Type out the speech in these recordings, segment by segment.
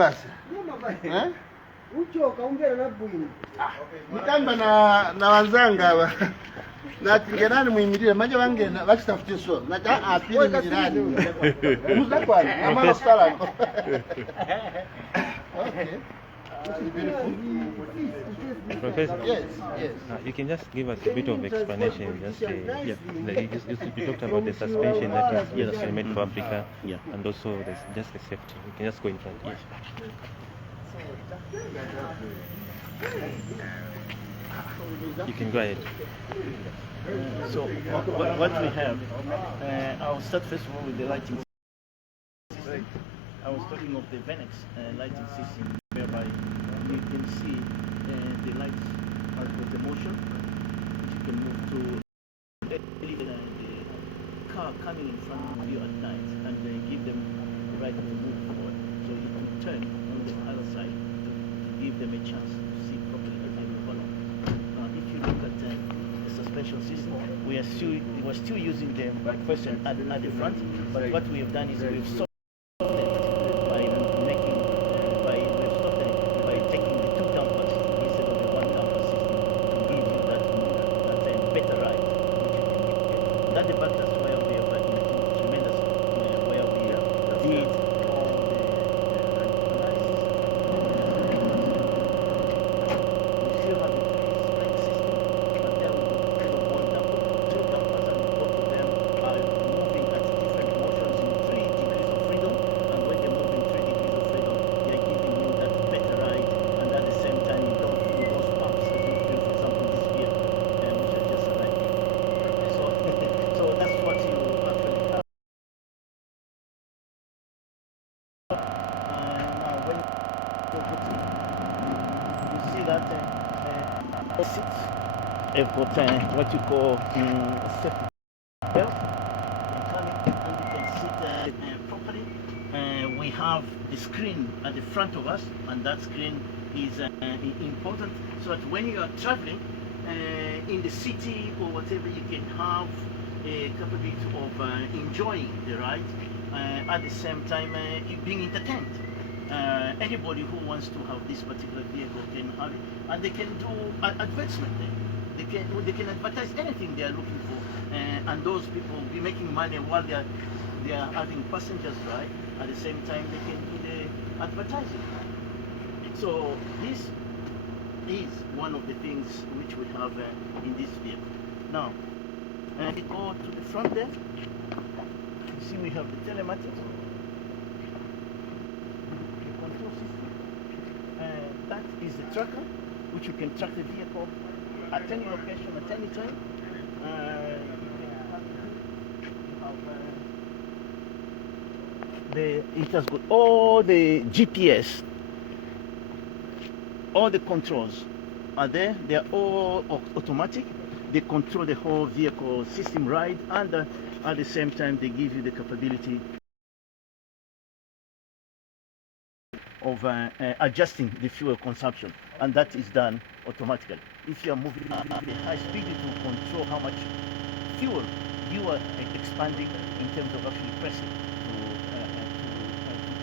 basi. Uchoka ungera na bwini. Nikamba na wanzanga aba. Natinge nani muyimirire maje bangenda bakitafuta so. Nata apire mirani. Muza kwani amara sala. Okay. Professor, Yes. you can just give us a bit of explanation. Just you talked about the suspension that is specially made for Africa, and also there's just the safety. You can just go in front. Yes. You can go ahead. So what we have, I'll start first of all with the lighting system. I was talking of the Venex lighting system, whereby you can see the lights are with the motion. You can move to the car coming in front of you at night, and give them the right to move forward. So you can turn on the other side to give them a chance to see properly as they move along. If you look at the suspension system, we're still using the question at the front, but what we have done is we've stopped taking the two dampers instead of the one damper system to give you that better ride. That the back, that's where we have improved tremendous, where we did all the analysis. We still have the three-spring system, but there we instead of one damper, two dampers, and both of them are moving at different motions in 3 degrees of freedom, and when they move in 3 degrees of freedom, they are giving you that better ride, and at the same time you don't feel those bumps as you feel, for example, this vehicle, which I just arrived here. So that's what you actually have. Now when you see that seats have got what you call safety belt. You can come in and you can sit properly. We have the screen at the front of us, and that screen is important so that when you are traveling in the city or whatever, you can have a capability of enjoying the ride, at the same time being entertained. Anybody who wants to have this particular vehicle can have it, and they can do advertisement there. They can advertise anything they are looking for, and those people will be making money while they are having passengers ride. At the same time, they can do the advertising. So this is one of the things which we have in this vehicle. Now, we go to the front there. You see, we have the telematics, the control system. That is the tracker, which you can track the vehicle at any location, at any time. It has got all the GPS, all the controls are there. They are all automatic. They control the whole vehicle system ride, and at the same time they give you the capability of adjusting the fuel consumption, and that is done automatically. If you are moving at a high speed, it will control how much fuel you are expanding in terms of actually pressing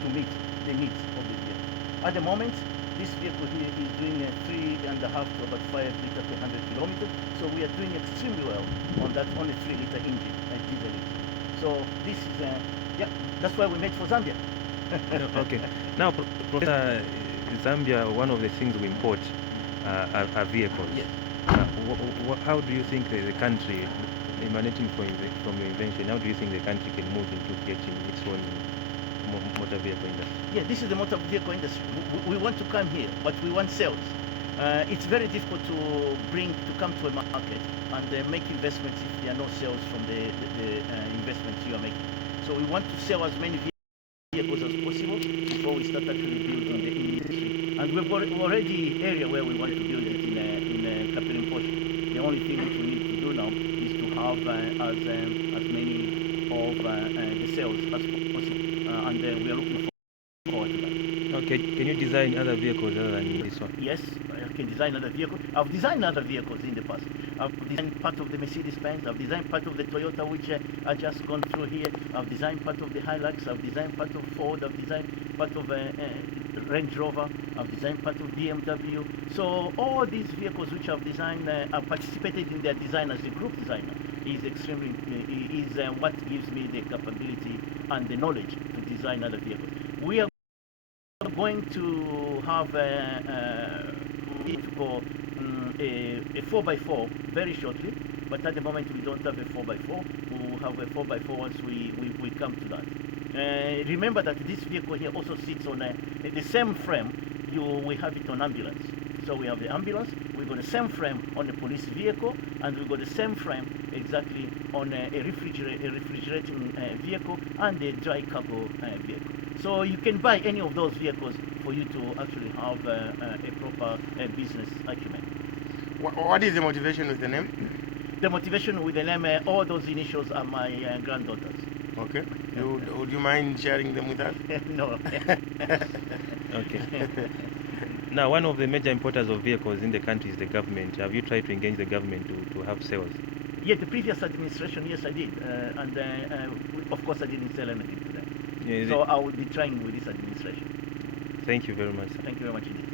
to meet the needs of the vehicle. At the moment, this vehicle here is doing 3.5 to about 5 liters per 100 kilometers. So we are doing extremely well on that only 3-liter engine, diesel engine. So this is, that's why we made for Zambia. Okay. Now, Professor, Zambia, one of the things we import are vehicles. Yes. How do you think the country, emanating from your invention, how do you think the country can move into getting its own motor vehicle industry? Yeah, this is the motor vehicle industry. We want to come here, but we want sales. It's very difficult to come to a market and make investments if there are no sales from the investments you are making. So we want to sell as many vehicles as possible before we start actually building the industry. And we've already area where we want to build it in Kapilin Port. The only thing which we need to do now is to have as many of the sales as possible, and we are looking forward to that. Okay, can you design other vehicles other than this one? Yes, I can design other vehicles. I've designed other vehicles in the past. I've designed part of the Mercedes-Benz. I've designed part of the Toyota, which I just gone through here. I've designed part of the Hilux. I've designed part of Ford. I've designed part of Range Rover, I've designed part of BMW. So all these vehicles which I've designed, I've participated in their design as a group designer. Is extremely what gives me the capability and the knowledge to design other vehicles. We are going to have a 4x4 very shortly, but at the moment we don't have a 4x4. We will have a 4x4 once we come to that. Remember that this vehicle here also sits on the same frame. We have it on ambulance. So we have the ambulance, we've got the same frame on the police vehicle, and we've got the same frame exactly on a refrigerating vehicle and a dry cargo vehicle. So you can buy any of those vehicles for you to actually have a proper business acumen. What is the motivation with the name? The motivation with the name, all those initials are my granddaughters. Okay. Would you mind sharing them with us? No. Okay. Now, one of the major importers of vehicles in the country is the government. Have you tried to engage the government to have sales? Yeah, the previous administration, yes, I did. And of course, I didn't sell anything to them. Yeah, so I will be trying with this administration. Thank you very much, sir. Thank you very much indeed.